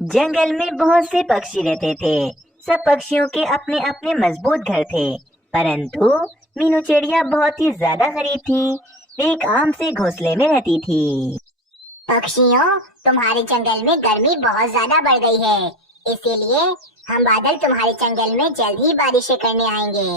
जंगल में बहुत से पक्षी रहते थे। सब पक्षियों के अपने अपने मजबूत घर थे, परंतु मीनू चिड़िया बहुत ही ज्यादा गरीब थी। वे एक आम से घोंसले में रहती थी। पक्षियों, तुम्हारे जंगल में गर्मी बहुत ज्यादा बढ़ गई है, इसीलिए हम बादल तुम्हारे जंगल में जल्द ही बारिशें करने आएंगे।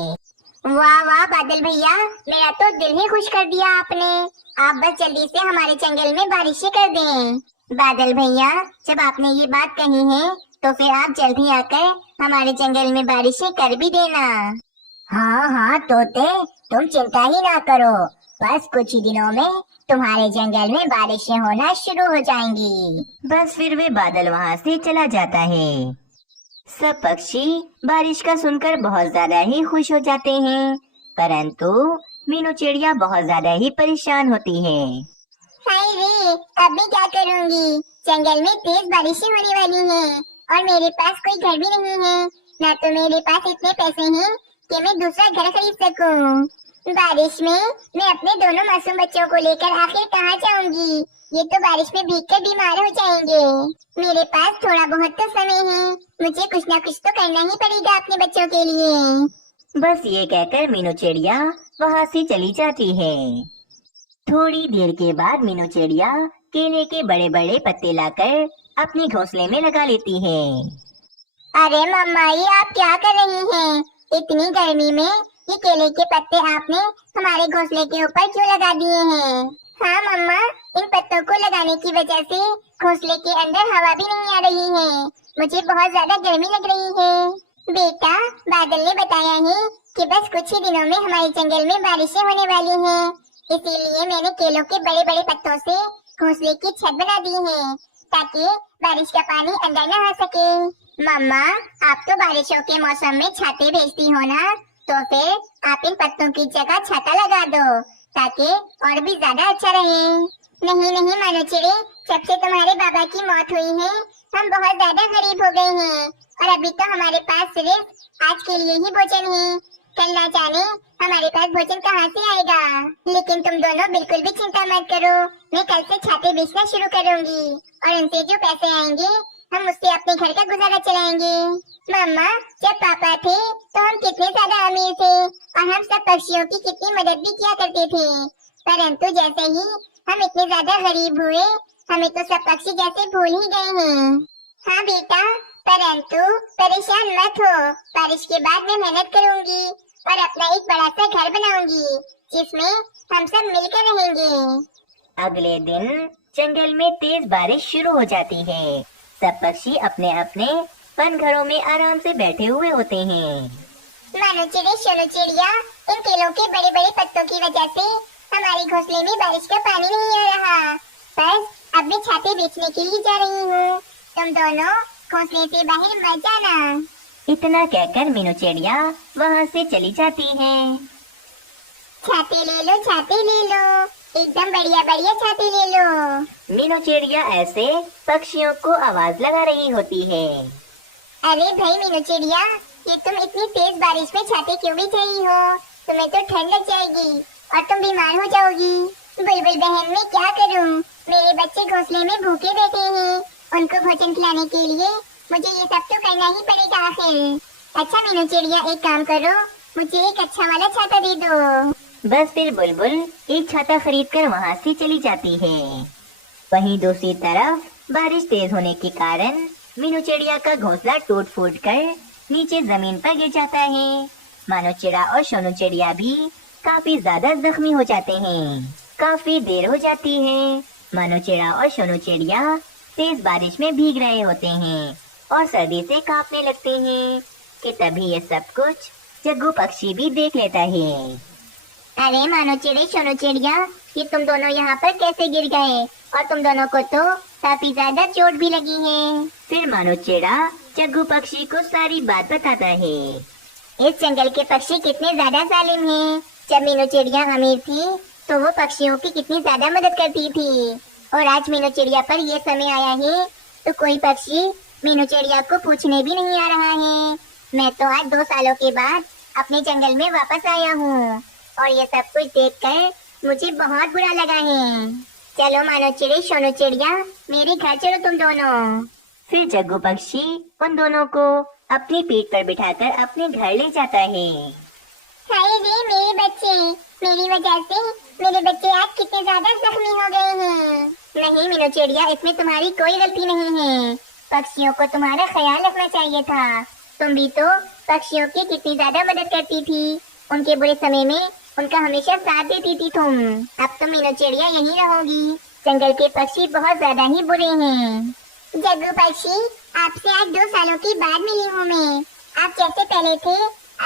वाह वाह बादल भैया, मेरा तो दिल ही खुश कर दिया आपने। आप बस जल्दी से हमारे जंगल में बारिशें कर दें। बादल भैया, जब आपने ये बात कही है तो फिर आप जल्द ही आकर हमारे जंगल में बारिशें कर भी देना। हाँ हाँ तोते, तुम चिंता ही ना करो, बस कुछ ही दिनों में तुम्हारे जंगल में बारिशें होना शुरू हो जाएंगी। बस फिर वे बादल वहाँ से चला जाता है। सब पक्षी बारिश का सुनकर बहुत ज्यादा ही खुश हो जाते हैं, परंतु मीनू चिड़िया बहुत ज्यादा ही परेशान होती है। हाय रे, अब मैं क्या करूँगी? जंगल में तेज बारिशें होने वाली हैं और मेरे पास कोई घर भी नहीं है। ना तो मेरे पास इतने पैसे हैं कि मैं दूसरा घर खरीद सकूं। बारिश में मैं अपने दोनों मासूम बच्चों को लेकर आखिर कहाँ जाऊंगी? ये तो बारिश में भीगकर बीमार हो जाएंगे। मेरे पास थोड़ा बहुत तो समय है, मुझे कुछ ना कुछ तो करना ही पड़ेगा अपने बच्चों के लिए। बस ये कहकर मीनू चिड़िया वहाँ से चली जाती है। थोड़ी देर के बाद मीनू चिड़िया केले के बड़े बड़े पत्ते लाकर अपने घोंसले में लगा लेती है। अरे मम्मा, ये आप क्या कर रही हैं? इतनी गर्मी में ये केले के पत्ते आपने हमारे घोंसले के ऊपर क्यों लगा दिए हैं? हाँ मम्मा, इन पत्तों को लगाने की वजह से घोंसले के अंदर हवा भी नहीं आ रही है। मुझे बहुत ज्यादा गर्मी लग रही है। बेटा, बादल ने बताया है कि बस कुछ ही दिनों में हमारे जंगल में बारिशें होने वाली हैं, इसीलिए मैंने केलों के बड़े बड़े पत्तों से घोंसले की छत बना दी है ताकि बारिश का पानी अंदर न आ सके। मम्मा, आप तो बारिशों के मौसम में छाते भेजती हो ना, तो फिर आप इन पत्तों की जगह छाता लगा दो ताकि और भी ज्यादा अच्छा रहे। नहीं नहीं मानो चिड़े, जब से तुम्हारे बाबा की मौत हुई है हम बहुत ज्यादा गरीब हो गए हैं और अभी तो हमारे पास सिर्फ आज के लिए ही भोजन है। कल ना जाने हमारे पास भोजन कहाँ से आएगा। लेकिन तुम दोनों बिल्कुल भी चिंता मत करो, मैं कल से छाते बेचना शुरू करूँगी और उनसे जो पैसे आएंगे हम उससे अपने घर का गुजारा चलाएंगे। मम्मा, जब पापा थे तो हम कितने ज्यादा अमीर थे और हम सब पक्षियों की कितनी मदद भी किया करते थे, परंतु जैसे ही हम इतने ज्यादा गरीब हुए हमें तो सब पक्षी जैसे भूल ही गए हैं। हाँ बेटा, परंतु परेशान मत हो, बारिश के बाद मैं मेहनत करूँगी और अपना एक बड़ा सा घर बनाऊंगी जिसमें हम सब मिलकर रहेंगे। अगले दिन जंगल में तेज बारिश शुरू हो जाती है। सब पक्षी अपने अपने वन घरों में आराम से बैठे हुए होते हैं। मानो चिड़े सोनो चिड़िया, इन केलों के बड़े बड़े पत्तों की वजह से हमारे घोंसले में बारिश का पानी नहीं आ रहा। बस अब मैं छाते बेचने के लिए जा रही हूँ, तुम दोनों घोंसले से बाहर मत जाना। इतना कहकर मीनू चिड़िया वहाँ से चली जाती है। छाते ले लो, छाते ले लो, एकदम बढ़िया बढ़िया छाते ले लो। मीनू चिड़िया ऐसे पक्षियों को आवाज लगा रही होती है। अरे भाई मीनू चिड़िया, ये तुम इतनी तेज बारिश में छाते क्यों बेच रही हो? तुम्हें तो ठंड लग जाएगी और तुम बीमार हो जाओगी। बुलबुल बहन, मैं क्या करूं? मेरे बच्चे घोंसले में भूखे बैठे हैं, उनको भोजन खिलाने के लिए मुझे ये सब तो करना ही पड़ेगा आखिर। अच्छा मीनू चिड़िया, एक काम करो, मुझे एक अच्छा वाला छाता दे दो। बस फिर बुलबुल एक छाता खरीदकर वहाँ से चली जाती है। वहीं दूसरी तरफ बारिश तेज होने के कारण मीनू चिड़िया का घोंसला टूट फूट कर नीचे जमीन पर गिर जाता है। मानो चिड़ा और सोनू चिड़िया भी काफी ज्यादा जख्मी हो जाते हैं। काफी देर हो जाती है। मानो चिड़ा और सोनू चिड़िया तेज बारिश में भीग रहे होते हैं और सर्दी से कांपने लगते हैं कि तभी ये सब कुछ जग्गू पक्षी भी देख लेता है। अरे मानो चिड़े सोनू चिड़िया, ये तुम दोनों यहाँ पर कैसे गिर गए? और तुम दोनों को तो काफी ज्यादा चोट भी लगी है। फिर मानो चिड़ा जग्गू पक्षी को सारी बात बताता है। इस जंगल के पक्षी कितने ज्यादा जालिम हैं। जब मीनू चिड़िया अमीर थी तो वो पक्षियों की कितनी ज्यादा मदद करती थी, और आज मीनू चिड़िया पर ये समय आया है तो कोई पक्षी मीनू चिड़िया को पूछने भी नहीं आ रहा है। मैं तो आज 2 सालों के बाद अपने जंगल में वापस आया हूँ और ये सब कुछ देखकर मुझे बहुत बुरा लगा है। चलो मानो चिड़े सोनू चिड़िया, मेरे घर चलो तुम दोनों। फिर जग्गू पक्षी उन दोनों को अपनी पीठ पर बिठाकर अपने घर ले जाता है। हाय रे मेरे बच्चे, मेरी वजह से मेरे बच्चे आज कितने ज्यादा जख्मी हो गए हैं। नहीं मीनू चिड़िया, इसमें तुम्हारी कोई गलती नहीं है। पक्षियों को तुम्हारा ख्याल रखना चाहिए था। तुम भी तो पक्षियों की कितनी ज्यादा मदद करती थी। उनके बुरे समय में उनका हमेशा साथ देती थी तुम। अब तो मीनू चिड़िया यहीं रहोगी। जंगल के पक्षी बहुत ज्यादा ही बुरे हैं। जग्गू पक्षी, आपसे आज 2 सालों के बाद मिली हूँ मैं। आप जैसे पहले थे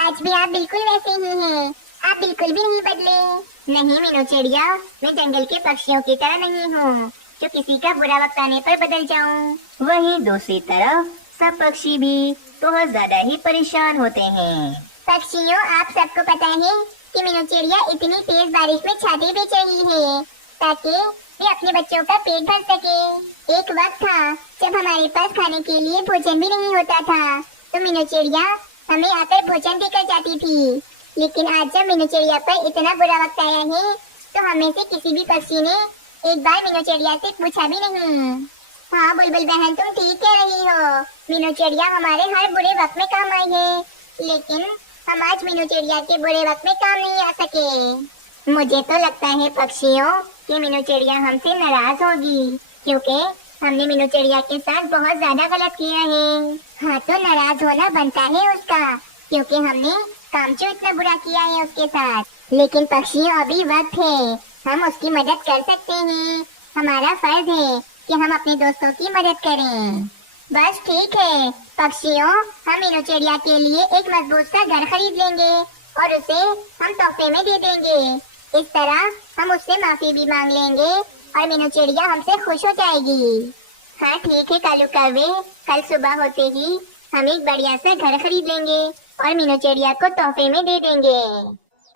आज भी आप बिल्कुल वैसे ही हैं। आप बिल्कुल भी नहीं बदले। नहीं मीनू चिड़िया, मैं जंगल के पक्षियों की तरह नहीं हूँ जो किसी का बुरा वक्त आने पर बदल जाऊँ। वहीं दूसरी तरफ सब पक्षी भी बहुत ज्यादा ही परेशान होते हैं। पक्षियों, आप सबको पता है कि मीनू चिड़िया इतनी तेज बारिश में छाते बेच रही है ताकि वे अपने बच्चों का पेट भर सके। एक वक्त था जब हमारे पास खाने के लिए भोजन भी नहीं होता था, तो मीनू चिड़िया हमें आकर भोजन देकर जाती थी। लेकिन आज जब मीनू चिड़िया पर इतना बुरा वक्त आया है तो हमें से किसी भी पक्षी ने एक बार मीनू चिड़िया से पूछा भी नहीं। हाँ बुलबुल बहन, तुम ठीक कह रही हो। मीनू चिड़िया हमारे हर बुरे वक्त में काम आई है, लेकिन हम आज मीनू चिड़िया के बुरे वक्त में काम नहीं आ सके। मुझे तो लगता है पक्षियों कि मीनू चिड़िया हमसे नाराज होगी, क्योंकि हमने मीनू चिड़िया के साथ बहुत ज्यादा गलत किया है। हाँ, तो नाराज होना बनता है उसका, क्योंकि हमने काम जो इतना बुरा किया है उसके साथ। लेकिन पक्षियों, अभी वक्त है, हम उसकी मदद कर सकते हैं। हमारा फर्ज है कि हम अपने दोस्तों की मदद करें। बस ठीक है पक्षियों, हम मीनू चिड़िया के लिए एक मजबूत सा घर खरीद लेंगे और उसे हम तोहफे में दे देंगे। इस तरह हम उससे माफी भी मांग लेंगे और मीनू चिड़िया हमसे खुश हो जाएगी। हाँ ठीक है कालू कौवे, कल सुबह होते ही हम एक बढ़िया सा घर खरीद लेंगे और मीनू चिड़िया को तोहफे में दे देंगे।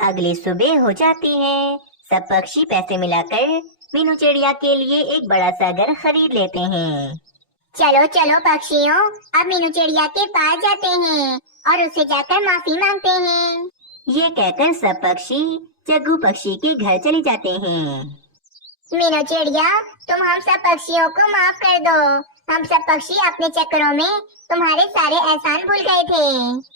अगली सुबह हो जाती है। सब पक्षी पैसे मिलाकर मीनू चिड़िया के लिए एक बड़ा सा घर खरीद लेते हैं। चलो चलो पक्षियों, अब मीनू चिड़िया के पास जाते हैं और उससे जाकर माफी मांगते हैं। ये कहकर सब पक्षी जग्गू पक्षी के घर चले जाते हैं। मीनू चिड़िया, तुम हम सब पक्षियों को माफ कर दो। हम सब पक्षी अपने चक्करों में तुम्हारे सारे एहसान भूल गए थे।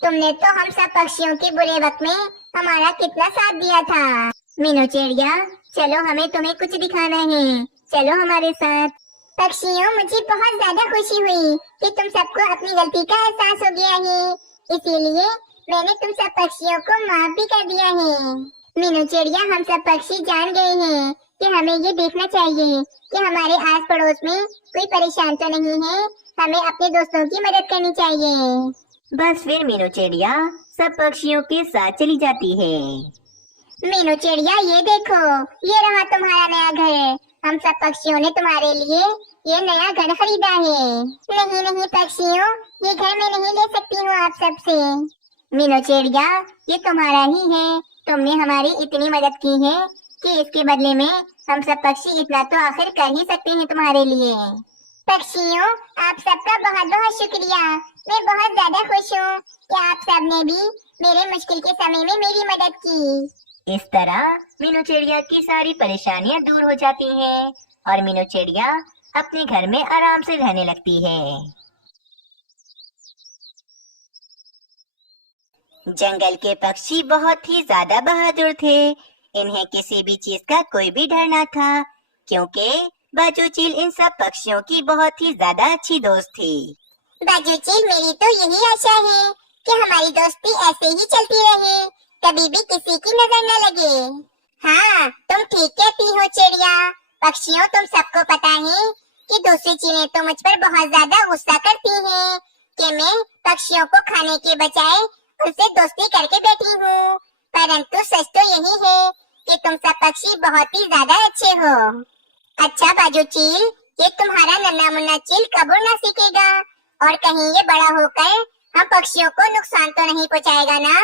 तुमने तो हम सब पक्षियों के बुरे वक्त में हमारा कितना साथ दिया था। मीनू चिड़िया, चलो हमें तुम्हें कुछ दिखाना है, चलो हमारे साथ। पक्षियों, मुझे बहुत ज्यादा खुशी हुई कि तुम सबको अपनी गलती का एहसास हो गया है, इसीलिए मैंने तुम सब पक्षियों को माफ भी कर दिया है। मीनू चिड़िया, हम सब पक्षी जान गए हैं कि हमें ये देखना चाहिए कि हमारे आस पड़ोस में कोई परेशान तो नहीं है। हमें अपने दोस्तों की मदद करनी चाहिए। बस फिर मीनू चिड़िया सब पक्षियों के साथ चली जाती है। मीनू चिड़िया, ये देखो, ये रहा तुम्हारा नया घर। हम सब पक्षियों ने तुम्हारे लिए ये नया घर खरीदा है। नहीं नहीं पक्षियों, ये घर मैं नहीं ले सकती हूँ आप सबसे। मीनू चिड़िया, ये तुम्हारा ही है। तुमने हमारी इतनी मदद की है कि इसके बदले में हम सब पक्षी इतना तो आखिर कर ही सकते हैं तुम्हारे लिए। पक्षियों, आप सबका बहुत बहुत शुक्रिया। मैं बहुत ज्यादा खुश हूँ कि आप सबने भी मेरे मुश्किल के समय में मेरी मदद की। इस तरह मीनू चिड़िया की सारी परेशानियां दूर हो जाती हैं और मीनू चिड़िया अपने घर में आराम से रहने लगती है। जंगल के पक्षी बहुत ही ज्यादा बहादुर थे। इन्हें किसी भी चीज का कोई भी डर ना था, क्योंकि बाजू चील इन सब पक्षियों की बहुत ही ज्यादा अच्छी दोस्त थी। बाजू चील, मेरी तो यही आशा है कि हमारी दोस्ती ऐसे ही चलती रहे, कभी भी किसी की नजर न लगे। हाँ, तुम ठीक कहती हो चिड़िया। पक्षियों, तुम सबको पता है कि दूसरी चीलें तो मुझ पर बहुत ज्यादा गुस्सा करती हैं कि मैं पक्षियों को खाने के बजाय उनसे दोस्ती करके बैठी हूँ। परंतु सच तो यही है कि तुम सब पक्षी बहुत ही ज्यादा अच्छे हो। अच्छा बाजू चील, ये तुम्हारा नन्हा मुन्ना चील कबूर न सीखेगा और कहीं ये बड़ा होकर हम पक्षियों को नुकसान तो नहीं पहुँचाएगा ना?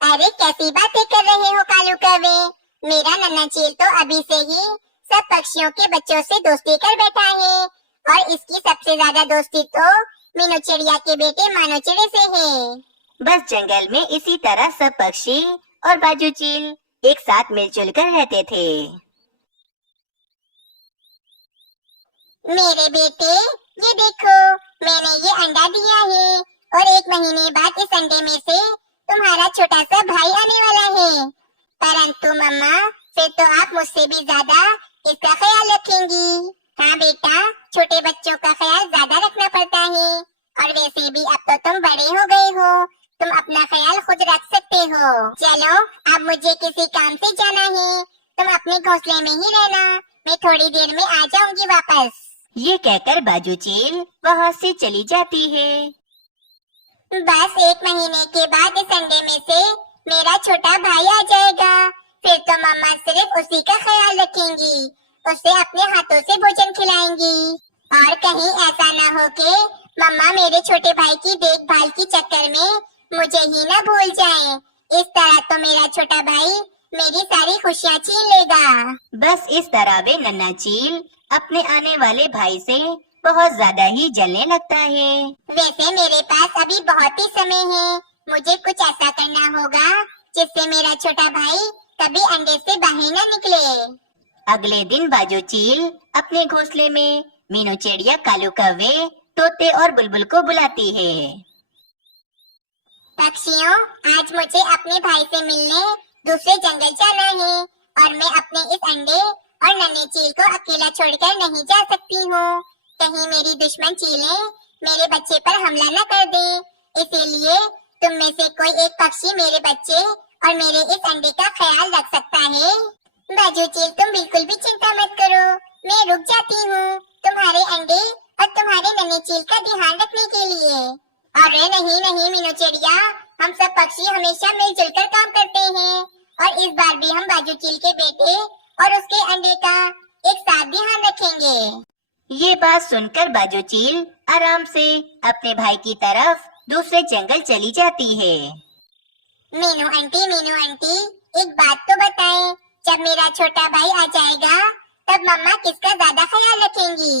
अरे कैसी बातें कर रहे हो कालू कौवे। मेरा नन्हा चील तो अभी से ही सब पक्षियों के बच्चों से दोस्ती कर बैठा है और इसकी सबसे ज्यादा दोस्ती तो मीनू चिड़िया के बेटे मानो चिड़े से है। बस जंगल में इसी तरह सब पक्षी और बाजू चील एक साथ मिलजुल कर रहते थे। मेरे बेटे, ये देखो, मैंने ये अंडा दिया है और 1 महीने बाद इस अंडे में से तुम्हारा छोटा सा भाई आने वाला है। परंतु मम्मा, फिर तो आप मुझसे भी ज्यादा इसका ख्याल रखेंगी। हाँ बेटा, छोटे बच्चों का ख्याल ज्यादा रखना पड़ता है और वैसे भी अब तो तुम बड़े हो गए हो, तुम अपना ख्याल खुद रख सकते हो। चलो, अब मुझे किसी काम से जाना है, तुम अपने घोंसले में ही रहना, मैं थोड़ी देर में आ जाऊंगी वापस। ये कहकर बाजू चील वहाँ से चली जाती है। बस 1 महीने के बाद इस अंडे में से मेरा छोटा भाई आ जाएगा, फिर तो मम्मा सिर्फ उसी का ख्याल रखेंगी, उसे अपने हाथों से भोजन खिलाएंगी। और कहीं ऐसा ना हो कि मम्मा मेरे छोटे भाई की देखभाल के चक्कर में मुझे ही ना भूल जाएं। इस तरह तो मेरा छोटा भाई मेरी सारी खुशियाँ छीन लेगा। बस इस तरह वे नन्हा चील अपने आने वाले भाई से बहुत ज्यादा ही जलने लगता है। वैसे मेरे पास अभी बहुत ही समय है, मुझे कुछ ऐसा करना होगा जिससे मेरा छोटा भाई कभी अंडे से बाहर न निकले। अगले दिन बाजू चील अपने घोंसले में मीनू चिड़िया, कालू कौवे, तोते और बुलबुल को बुलाती है। पक्षियों, आज मुझे अपने भाई से मिलने दूसरे जंगल जाना है और मैं अपने इस अंडे और नन्हे चील को अकेला छोड़कर नहीं जा सकती हूँ। कहीं मेरी दुश्मन चीलें मेरे बच्चे पर हमला न कर दे, इसीलिए तुम में से कोई एक पक्षी मेरे बच्चे और मेरे इस अंडे का ख्याल रख सकता है। बाजू चील, तुम बिल्कुल भी चिंता मत करो, मैं रुक जाती हूँ तुम्हारे अंडे और तुम्हारे नन्हे चील का ध्यान रखने के लिए। अरे नहीं नहीं मीनू चिड़िया, हम सब पक्षी हमेशा मिलजुल कर काम करते हैं और इस बार भी हम बाजू चील के बेटे और उसके अंडे का एक साथ ध्यान रखेंगे। ये बात सुनकर बाजू चील आराम से अपने भाई की तरफ दूसरे जंगल चली जाती है। मीनू आंटी, एक बात तो बताएं, जब मेरा छोटा भाई आ जाएगा तब मम्मा किसका ज्यादा ख्याल रखेंगी?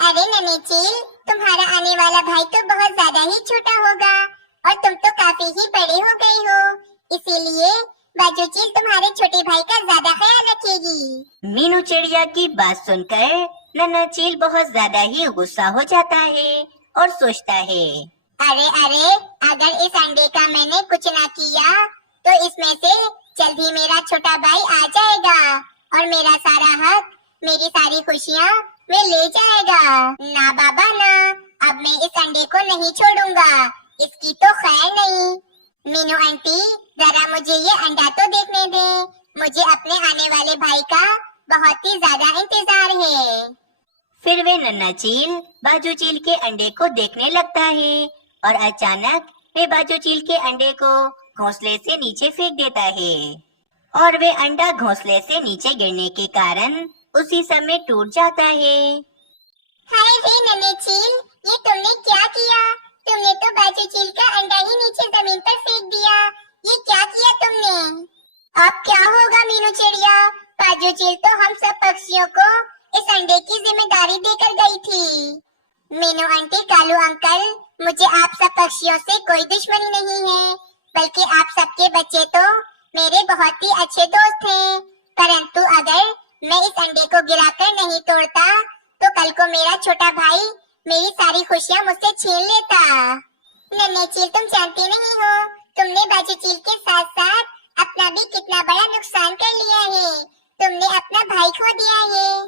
अरे नन्हे चील, तुम्हारा आने वाला भाई तो बहुत ज्यादा ही छोटा होगा और तुम तो काफी ही बड़े हो गए हो, इसीलिए बाजू चील तुम्हारे छोटे भाई का ज्यादा ख्याल रखेगी। मीनू चिड़िया की बात सुनकर नन्हा चील बहुत ज्यादा ही गुस्सा हो जाता है और सोचता है, अरे, अगर इस अंडे का मैंने कुछ ना किया तो इसमें से जल्द ही मेरा छोटा भाई आ जाएगा और मेरा सारा हक, मेरी सारी खुशियाँ वे ले जाएगा। ना बाबा ना, अब मैं इस अंडे को नहीं छोड़ूंगा, इसकी तो खैर नहीं। मीनू आंटी, जरा मुझे ये अंडा तो देखने दे, मुझे अपने आने वाले भाई का बहुत ही ज्यादा इंतजार है। फिर वे नन्हा चील बाजू चील के अंडे को देखने लगता है और अचानक वे बाजू चील के अंडे को घोंसले से नीचे फेंक देता है और वे अंडा घोंसले से नीचे गिरने के कारण उसी समय टूट जाता है। हाय रे नन्हे चील, ये तुमने क्या किया? तुमने तो बाजू चील का अंडा ही नीचे जमीन पर फेंक दिया, ये क्या किया तुमने? अब क्या होगा मीनू चिड़िया? बाजू चील तो हम सब पक्षियों को इस अंडे की जिम्मेदारी देकर गई थी। मीनू आंटी, कालू अंकल, मुझे आप सब पक्षियों से कोई दुश्मनी नहीं है, बल्कि आप सबके बच्चे तो मेरे बहुत ही अच्छे दोस्त हैं। परंतु अगर मैं इस अंडे को गिराकर नहीं तोड़ता तो कल को मेरा छोटा भाई मेरी सारी खुशियाँ मुझसे छीन लेता। नन्हे चील, तुम जानते नहीं हो, तुमने बाजू चील के साथ साथ अपना भी कितना बड़ा नुकसान कर लिया है, तुमने अपना भाई खो दिया है।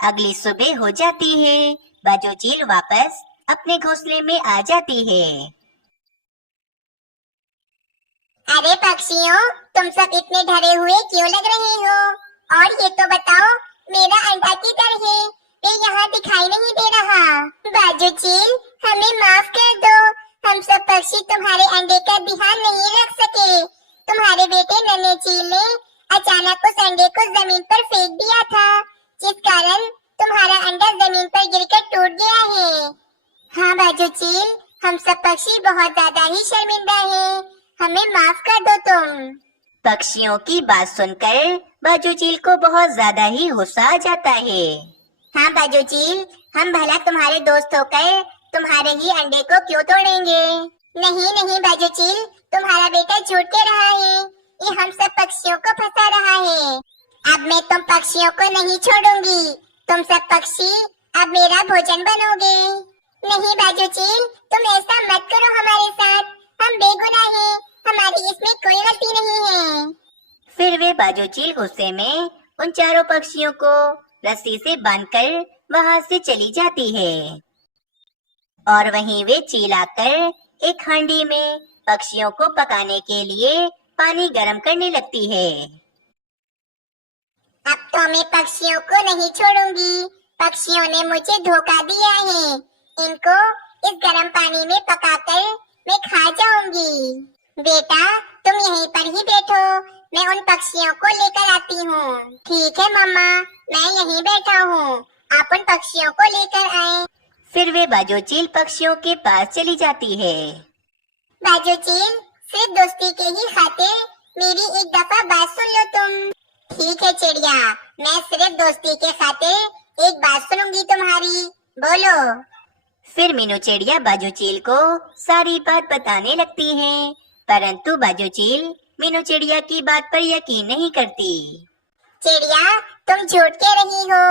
अगली सुबह हो जाती है, बाजू चील वापस अपने घोंसले में आ जाती है। अरे पक्षियों, तुम सब इतने डरे हुए क्यों लग रहे हो? और ये तो बताओ, मेरा अंडा किधर है? ये यहाँ दिखाई नहीं दे रहा। बाजू चील, हमें माफ कर दो, हम सब पक्षी तुम्हारे अंडे का ध्यान नहीं रख सके। तुम्हारे बेटे नन्हे चील ने अचानक उस अंडे को जमीन पर फेंक दिया था, जिस कारण तुम्हारा अंडा जमीन पर गिरकर टूट गया है। हाँ बाजू चील, हम सब पक्षी बहुत ज्यादा ही शर्मिंदा हैं, हमें माफ कर दो तुम। पक्षियों की बात सुनकर बाजू चील को बहुत ज्यादा ही गुस्सा आ जाता है। हाँ बाजू चील, हम भला तुम्हारे दोस्त होकर तुम्हारे ही अंडे को क्यों तोड़ेंगे? नहीं नहीं बाजू चील, तुम्हारा बेटा झूठ कह रहा है, ये हम सब पक्षियों को फंसा रहा है। अब मैं तुम पक्षियों को नहीं छोड़ूंगी, तुम सब पक्षी अब मेरा भोजन बनोगे। नहीं बाजू चील, तुम ऐसा मत करो हमारे साथ। हम बेगुनाह हैं, हमारी इसमें कोई गलती नहीं है। फिर वे बाजू चील गुस्से में उन चारों पक्षियों को रस्सी से बांधकर वहां से चली जाती है। और वहीं वे चील आकर एक हांडी में पक्षियों को पकाने के लिए पानी गर्म करने लगती है। अब तो मैं पक्षियों को नहीं छोड़ूंगी। पक्षियों ने मुझे धोखा दिया है। इनको इस गर्म पानी में पकाकर मैं खा जाऊंगी। बेटा, तुम यहीं पर ही बैठो, मैं उन पक्षियों को लेकर आती हूँ। ठीक है मम्मा, मैं यहीं बैठा हूँ, आप उन पक्षियों को लेकर आए। फिर वे बाजू चील पक्षियों के पास चली जाती है। बाजू चील, सिर्फ दोस्ती के ही खातिर मेरी एक दफा बात सुन लो तुम। ठीक है चिड़िया, मैं सिर्फ दोस्ती के खातिर एक बात सुनूंगी तुम्हारी, बोलो। फिर मीनू चिड़िया बाजू चील को सारी बात बताने लगती है, परंतु बाजू चील मीनू चिड़िया की बात पर यकीन नहीं करती। चिड़िया, तुम झूठ कह रही हो।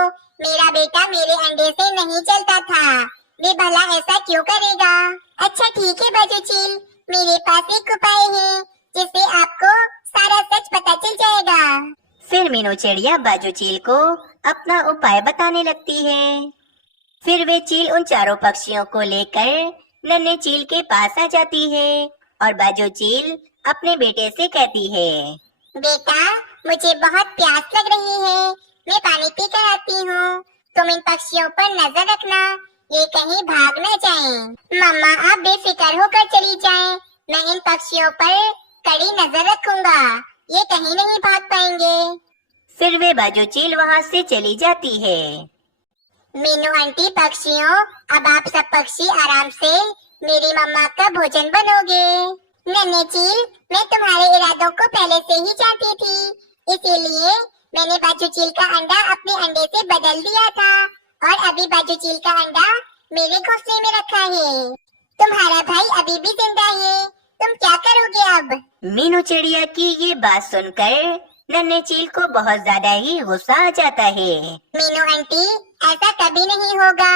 मेरा बेटा मेरे अंडे से नहीं चलता था। वे भला ऐसा क्यों करेगा? अच्छा ठीक है बाजू चील, मेरे पास एक उपाय है जिससे आपको सारा सच पता चल जाएगा। फिर मीनू चिड़िया बाजू चील को अपना उपाय बताने लगती है। फिर वे चील उन चारों पक्षियों को लेकर नन्हे चील के पास आ जाती है और बाजू चील अपने बेटे से कहती है, बेटा, मुझे बहुत प्यास लग रही है, मैं पानी पी कर आती हूँ। तुम इन पक्षियों पर नजर रखना, ये कहीं भाग न जाएं। मम्मा, आप बेफिक्र होकर चली जाएं, मैं इन पक्षियों पर कड़ी नजर रखूंगा, ये कहीं नहीं भाग पाएंगे। फिर वे बाजू चील वहाँ से चली जाती है। मीनू आंटी पक्षियों, अब आप सब पक्षी आराम से मेरी मम्मा का भोजन बनोगे। नन्हे चील, मैं तुम्हारे इरादों को पहले से ही जानती थी, इसीलिए मैंने बाजू चील का अंडा अपने अंडे से बदल दिया था और अभी बाजू चील का अंडा मेरे घोंसले में रखा है। तुम्हारा भाई अभी भी जिंदा है, तुम क्या करोगे अब? मीनू चिड़िया की ये बात सुनकर नन्हे चील को बहुत ज्यादा ही गुस्सा आ जाता है। मीनू आंटी, ऐसा कभी नहीं होगा।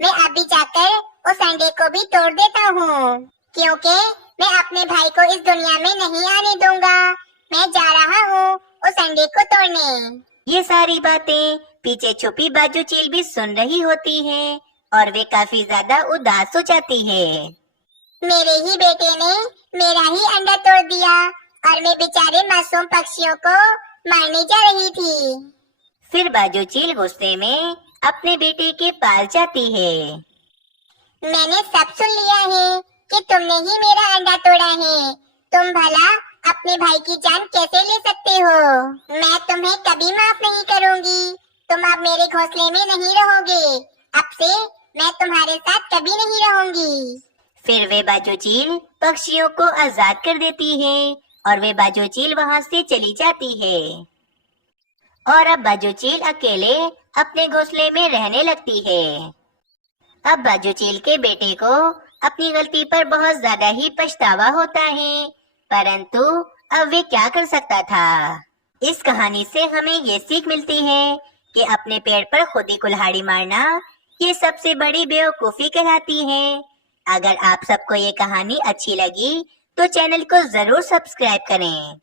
मैं अभी जाकर उस अंडे को भी तोड़ देता हूँ, क्योंकि मैं अपने भाई को इस दुनिया में नहीं आने दूंगा। मैं जा रहा हूँ उस अंडे को तोड़ने। ये सारी बातें पीछे छुपी बाजू चील भी सुन रही होती है और वे काफी ज्यादा उदास हो जाती है। मेरे ही बेटे ने मेरा ही अंडा तोड़ दिया और मैं बेचारे मासूम पक्षियों को मारने जा रही थी। फिर बाजू चील गुस्से में अपने बेटे के पास जाती है। मैंने सब सुन लिया है कि तुमने ही मेरा अंडा तोड़ा है। तुम भला अपने भाई की जान कैसे ले सकते हो? मैं तुम्हें कभी माफ नहीं करूंगी। तुम अब मेरे घोंसले में नहीं रहोगे। अब से मैं तुम्हारे साथ कभी नहीं रहूंगी। फिर वे बाजू चील पक्षियों को आजाद कर देती है और वे बाजू चील वहाँ से चली जाती है। और अब बाजू चील अकेले अपने घोंसले में रहने लगती है। अब बाजू चील के बेटे को अपनी गलती पर बहुत ज्यादा ही पछतावा होता है, परंतु अब वे क्या कर सकता था। इस कहानी से हमें ये सीख मिलती है कि अपने पेड़ पर खुद ही कुल्हाड़ी मारना ये सबसे बड़ी बेवकूफी कहलाती है। अगर आप सबको ये कहानी अच्छी लगी तो चैनल को जरूर सब्सक्राइब करें।